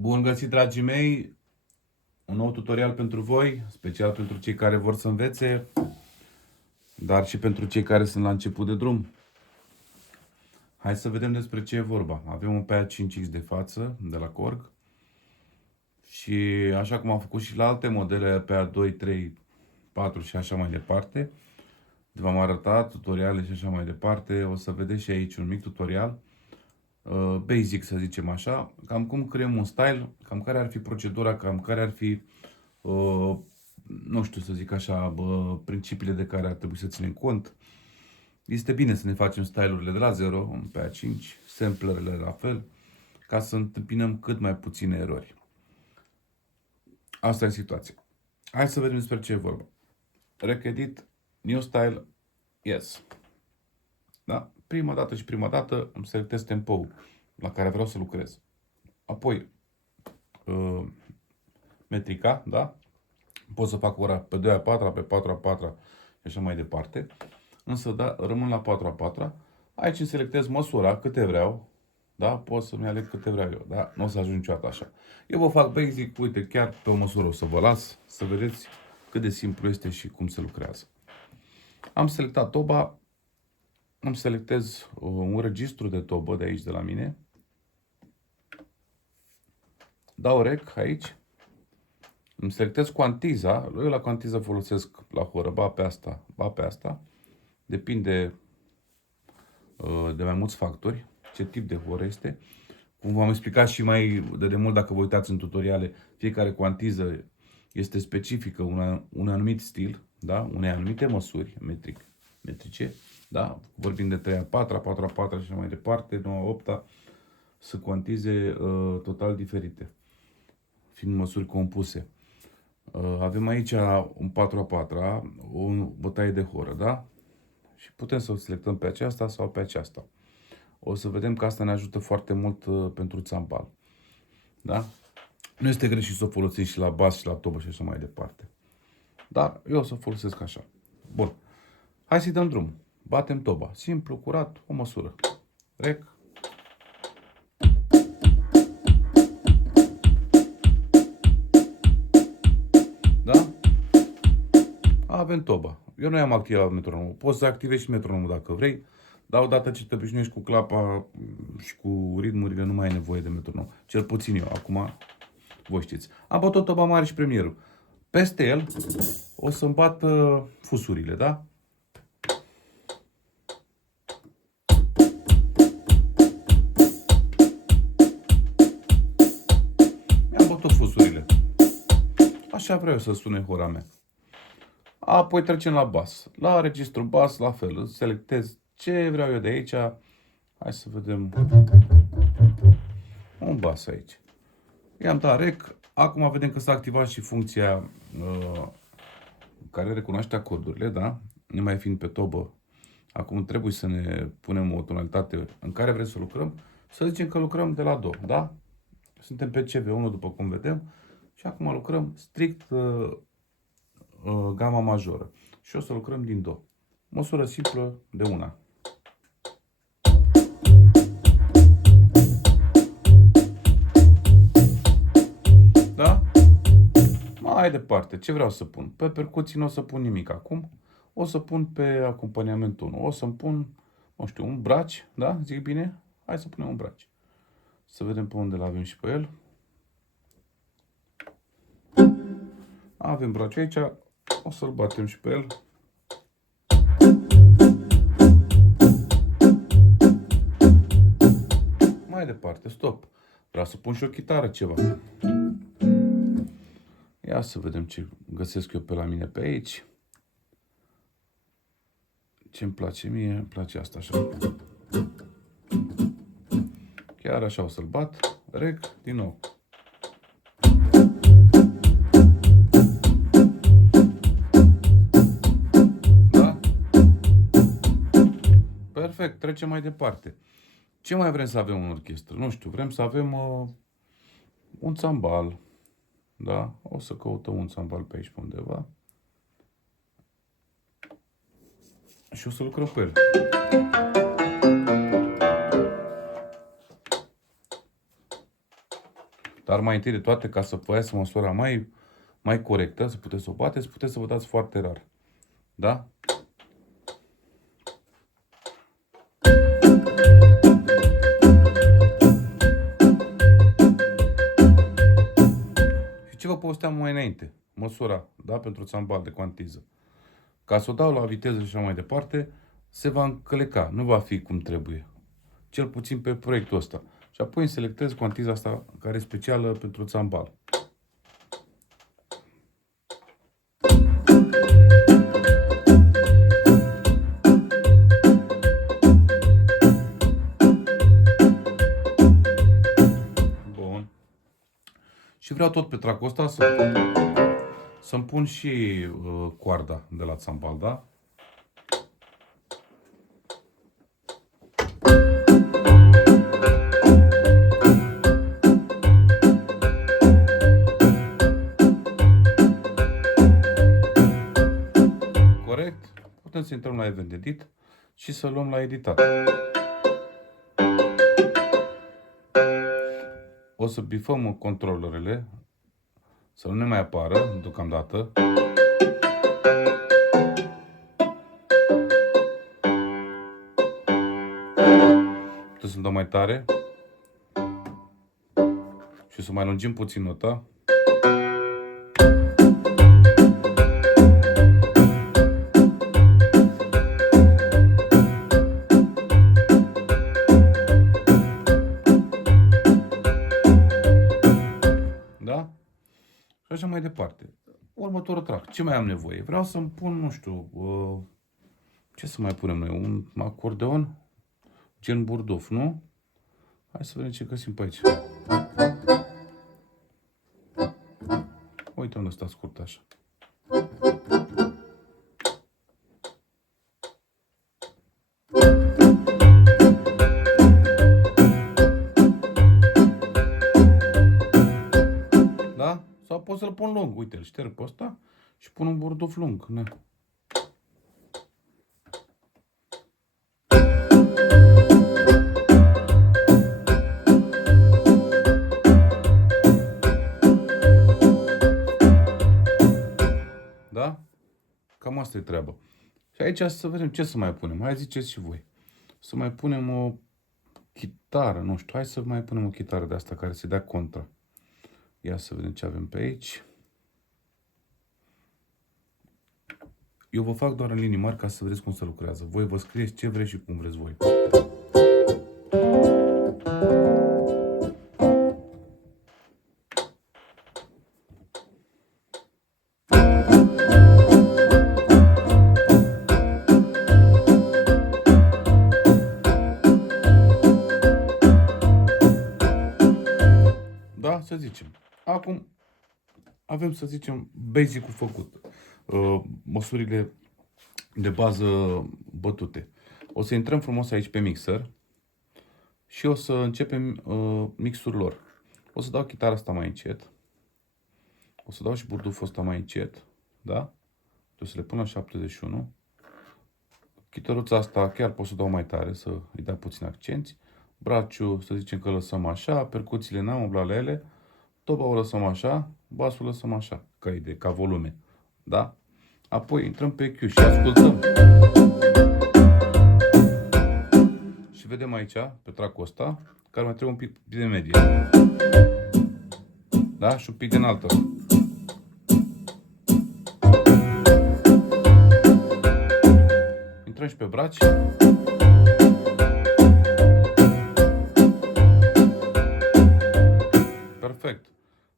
Bun găsit, dragii mei! Un nou tutorial pentru voi, special pentru cei care vor să învețe, dar și pentru cei care sunt la început de drum. Hai să vedem despre ce e vorba. Avem un PA5X de față, de la Korg. Și așa cum am făcut și la alte modele, PA2, 3, 4 și așa mai departe, v-am arătat tutoriale și așa mai departe. O să vedeți și aici un mic tutorial. Basic, să zicem așa, cam cum creăm un style, cam care ar fi procedura, cam care ar fi, nu știu să zic așa, principiile de care ar trebui să ținem cont. Este bine să ne facem stylurile de la 0, în PA5, samplerele la fel, ca să întâmpinăm cât mai puține erori. Asta e situația. Hai să vedem despre ce e vorba. Rec Edit, New Style, Yes. Da? Prima dată îmi selectez tempo-ul la care vreau să lucrez. Apoi, metrica, da? Pot să fac ora pe 2 a 4, pe 4 a 4 și așa mai departe. Însă, da, rămân la 4 a 4. Aici îmi selectez măsura, câte vreau. Da? Pot să-mi aleg câte vreau eu. Da? Nu o să ajung niciodată așa. Eu vă fac basic, uite, chiar pe o măsură o să vă las, să vedeți cât de simplu este și cum se lucrează. Am selectat toba. Îmi selectez un registru de tobă de aici, de la mine. Dau rec aici. Îmi selectez cuantiza. Eu la cuantiza folosesc la horă, ba pe asta, ba pe asta. Depinde de mai mulți factori, ce tip de horă este. Cum v-am explicat și mai de demult, dacă vă uitați în tutoriale, fiecare cuantiză este specifică un anumit stil, da? Unei anumite măsuri metrice. Da? Vorbim de 3 a 4, 4 a 4 și așa mai departe, 9 a 8, să cuantize total diferite, fiind măsuri compuse. Avem aici un 4 a 4, o bătaie de horă, da? Și putem să o selectăm pe aceasta sau pe aceasta. O să vedem că asta ne ajută foarte mult pentru țambal. Da? Nu este greșit să o folosim și la bas și la tobă și așa mai departe. Dar eu o să o folosesc așa. Bun. Hai să-i dăm drum. Batem toba. Simplu, curat, o măsură. Rec. Da? Avem toba. Eu nu am activat metronomul. Poți să activezi și metronomul dacă vrei. Dar odată ce te obișnuiești cu clapa și cu ritmurile, nu mai ai nevoie de metronom. Cel puțin eu. Acum, voi știți. Am bătut toba mare și premierul. Peste el o să-mi bat fusurile, da? Mi-am bătut fusurile. Așa vreau să sune hora mea. Apoi trecem la bas. La registru bas, la fel. Selectez ce vreau eu de aici. Hai să vedem. Un bas aici. I-am dat rec. Acum vedem că s-a activat și funcția care recunoaște acordurile, da? Nemai fiind pe tobă. Acum trebuie să ne punem o tonalitate în care vrem să lucrăm. Să zicem că lucrăm de la do, da? Suntem pe CV1 după cum vedem. Și acum lucrăm strict gama majoră. Și o să lucrăm din do. Măsură simplă de una. Da? Mai departe, ce vreau să pun? Pe percuții nu o să pun nimic acum. O să pun pe acompaniamentul 1. O să-mi pun, nu știu, un braci, da? Zic bine? Hai să punem un braci. Să vedem pe unde l-avem și pe el. Avem braci aici. O să-l batem și pe el. Mai departe, stop. Vreau să pun și o chitară ceva. Ia să vedem ce găsesc eu pe la mine pe aici. Ce-mi place mie? Îmi place asta așa. Chiar așa o să-l bat. Rec, din nou. Da? Perfect, trecem mai departe. Ce mai vrem să avem în orchestră? Nu știu, vrem să avem un țambal. Da? O să căutăm un țambal pe aici pe undeva. Și o să lucrăm cu el. Dar mai întâi de toate, ca să vă iasă măsura mai corectă, să puteți să o bateți, puteți să vă dați foarte rar. Da? Și ce vă povesteam mai înainte? Măsura, da? Pentru țambal de cuantiză. Ca să o dau la viteză și așa mai departe, se va încăleca, nu va fi cum trebuie. Cel puțin pe proiectul ăsta. Și apoi îmi selectez cuantiza asta care e specială pentru țambal. Bun. Și vreau tot pe tracul ăsta să-mi pun și coarda de la țambal, da? Corect? Putem să intrăm la Event Edit și să luăm la editat. O să bifăm controlerele, să nu ne mai apară deocamdată. Putem să dăm mai tare și să mai lungim puțin nota. Da? Și așa mai departe. Următorul track. Ce mai am nevoie? Vreau să-mi pun, nu știu, ce să mai punem noi? Un acordeon? Gen burduf, nu? Hai să vedem ce găsim pe aici. Uite unde stă scurt așa. Da? Sau pot să-l pun lung. Uite, îl șterg pe ăsta și pun un burduf lung. Ne. Da? Cam asta e treaba. Și aici să vedem ce să mai punem. Hai ziceți și voi. Să mai punem o chitară, nu știu. Hai să mai punem o chitară de asta care se dea contra. Ia să vedem ce avem pe aici. Eu vă fac doar în linii mari ca să vedeți cum se lucrează. Voi vă scrieți ce vreți și cum vreți voi. Da? Să zicem. Acum avem, să zicem, basic-ul făcut. Măsurile de bază bătute. O să intrăm frumos aici pe mixer și o să începem mixul lor. O să dau chitara asta mai încet. O să dau și burduful ăsta mai încet. Da? O să le pun la 71. Chităruța asta chiar pot să dau mai tare, să îi dau puțin accenți. Braciul, să zicem că lăsăm așa, percuțiile n-am, oblalele. Toba o lăsăm așa, basul lăsăm așa, ca idee, ca volume. Da? Apoi intrăm pe EQ și ascultăm. Și vedem aici, pe tracul ăsta, care mai trebuie un pic de medie. Da? Și un pic de înaltă. Intrăm și pe braci. Perfect.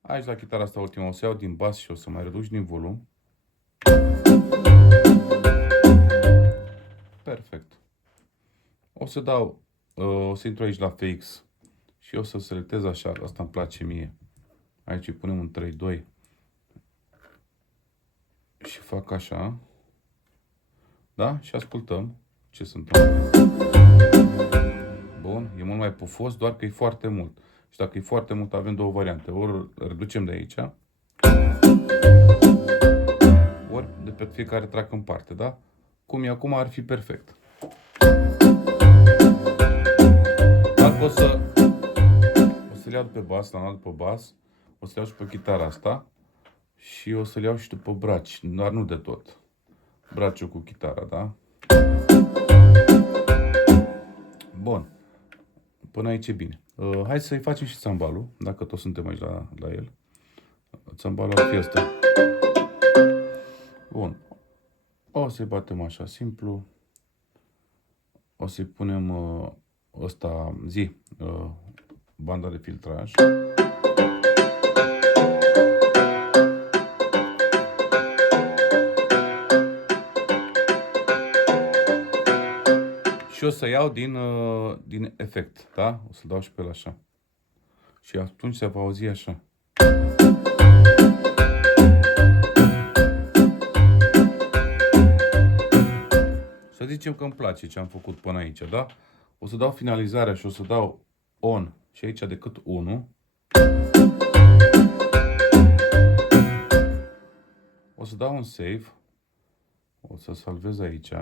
Aici la chitara asta ultima o să iau din bas și o să mai reduc din volum. Perfect. O să dau, o să intru aici la FX și o să selectez așa, asta îmi place mie. Aici îi punem un 3-2 și fac așa. Da? Și ascultăm ce se întâmplă. Bun, e mult mai pufos, doar că e foarte mult. Și dacă e foarte mult, avem două variante. Ori reducem de aici, ori de pe fiecare track în parte, da? Cum e acum, ar fi perfect. Dacă o să să-l iau pe bas, l-am luat după bas, o să-l iau și pe chitara asta și o să-l iau și după braci, dar nu de tot. Braciul cu chitara, da? Bun. Până aici e bine. Hai să-i facem și țambalul, dacă tot suntem aici la el. Țambalul ar fi ăsta. Bun. O să-i batem așa, simplu. O să-i punem ăsta, banda de filtraj. Și o să iau din efect, da? O să dau și pe el așa. Și atunci se va auzi așa. Să zicem că îmi place ce am făcut până aici, da? O să dau finalizarea și o să dau on și aici decât 1. O să dau un save. O să salvez aici.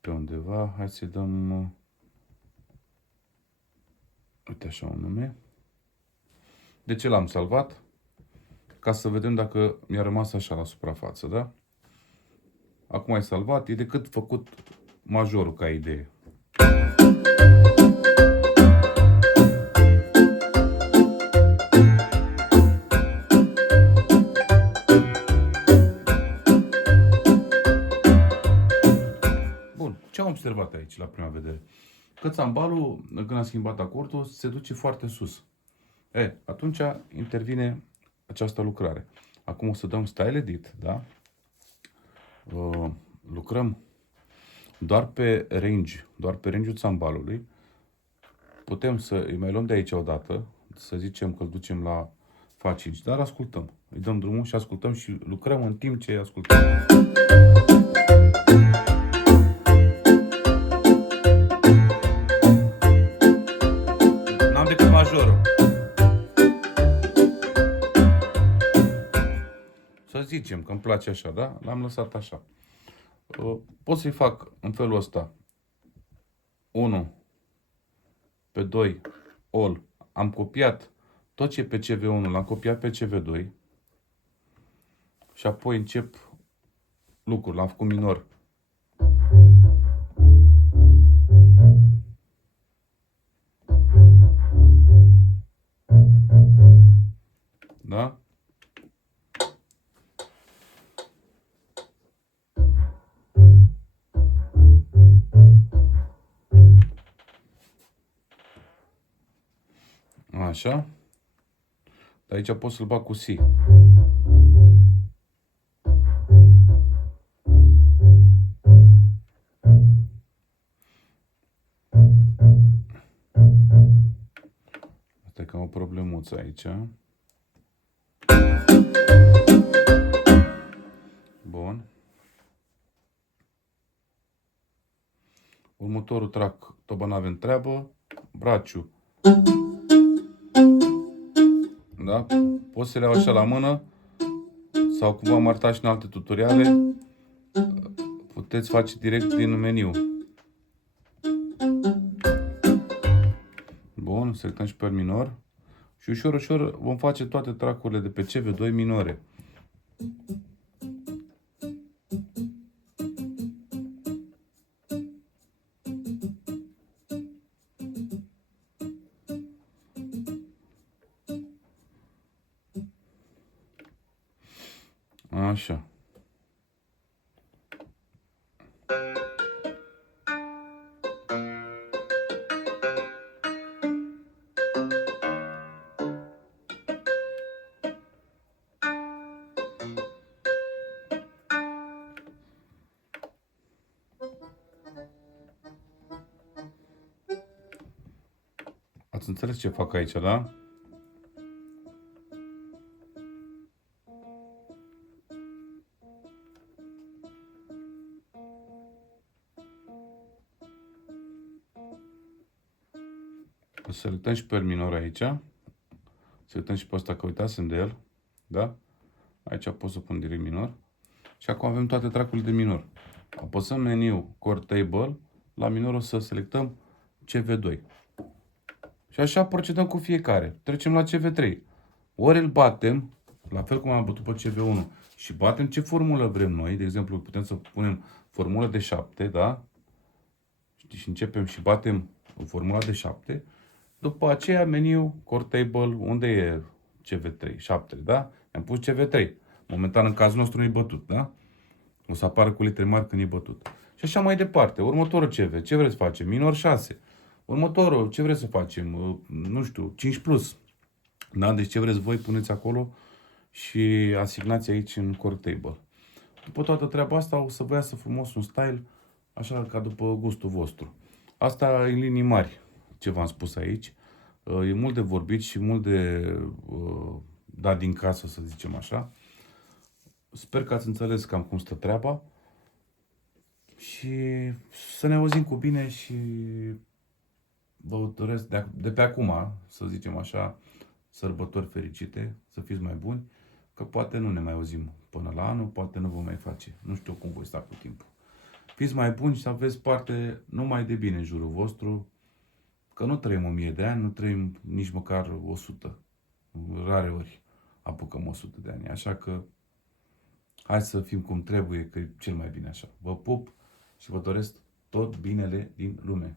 Pe undeva. Hai să-i dăm... Uite așa un nume. De ce l-am salvat? Ca să vedem dacă mi-a rămas așa la suprafață, da? Acum ai salvat, e decât făcut majorul ca idee. Bun, ce am observat aici la prima vedere? Că țambalul, când am schimbat acordul, se duce foarte sus. Atunci intervine această lucrare. Acum o să dăm Style Edit, da? Lucrăm doar pe range-ul țambalului. Putem să îi mai luăm de aici odată, să zicem că îl ducem la Fa 5, dar ascultăm. Îi dăm drumul și ascultăm și lucrăm în timp ce ascultăm. N-am decât majorul. Să zicem că îmi place așa, da? L-am lăsat așa. Pot să-i fac în felul ăsta. 1 pe 2 all. Am copiat tot ce e pe CV1, l-am copiat pe CV2. Și apoi încep lucrul, l-am făcut minor. Da? Așa. De aici pot să-l bag cu C. Asta e cam o problemuță aici. Bun. Următorul track, tot n-avem treabă. Braciul. Da? Poți să le iau așa la mână sau cum v-am arătat și în alte tutoriale, puteți face direct din meniu. Bun, selectăm și pe minor și ușor, ușor vom face toate tracurile de pe CV2 minore. Așa. Ați înțeles ce fac aici, da? Selectăm și pe minor aici. Selectăm și pe ăsta, că uitasem de el. Da? Aici pot să pun direct minor. Și acum avem toate tracurile de minor. Apăsăm meniu Core Table. La minor o să selectăm CV2. Și Și așa procedăm cu fiecare. Trecem la CV3. Ori îl batem, la fel cum am bătut pe CV1, și batem ce formulă vrem noi. De exemplu, putem să punem formulă de 7, da? Și începem și batem formula de 7. După aceea meniu, core table, unde e CV3? 7, da? Am pus CV3. Momentan în cazul nostru nu e bătut, da? O să apară cu litere mari când e bătut. Și așa mai departe. Următorul CV, ce vreți să facem? Minor 6. Următorul, ce vreți să facem? Nu știu, 5 plus. Da? Deci ce vreți voi, puneți acolo și asignați aici în core table. După toată treaba asta o să vă iasă frumos un style, așa ca după gustul vostru. Asta în linii mari, ce v-am spus aici. E mult de vorbit și mult de dat din casă, să zicem așa. Sper că ați înțeles cam cum stă treaba și să ne auzim cu bine și vă doresc de pe acum, să zicem așa, sărbători fericite, să fiți mai buni, că poate nu ne mai auzim până la anul, poate nu vom mai face. Nu știu cum voi sta cu timpul. Fiți mai buni și să aveți parte numai de bine în jurul vostru, că nu trăim 1000 de ani, nu trăim nici măcar 100. Rare ori apucăm 100 de ani. Așa că hai să fim cum trebuie, că e cel mai bine așa. Vă pup și vă doresc tot binele din lume.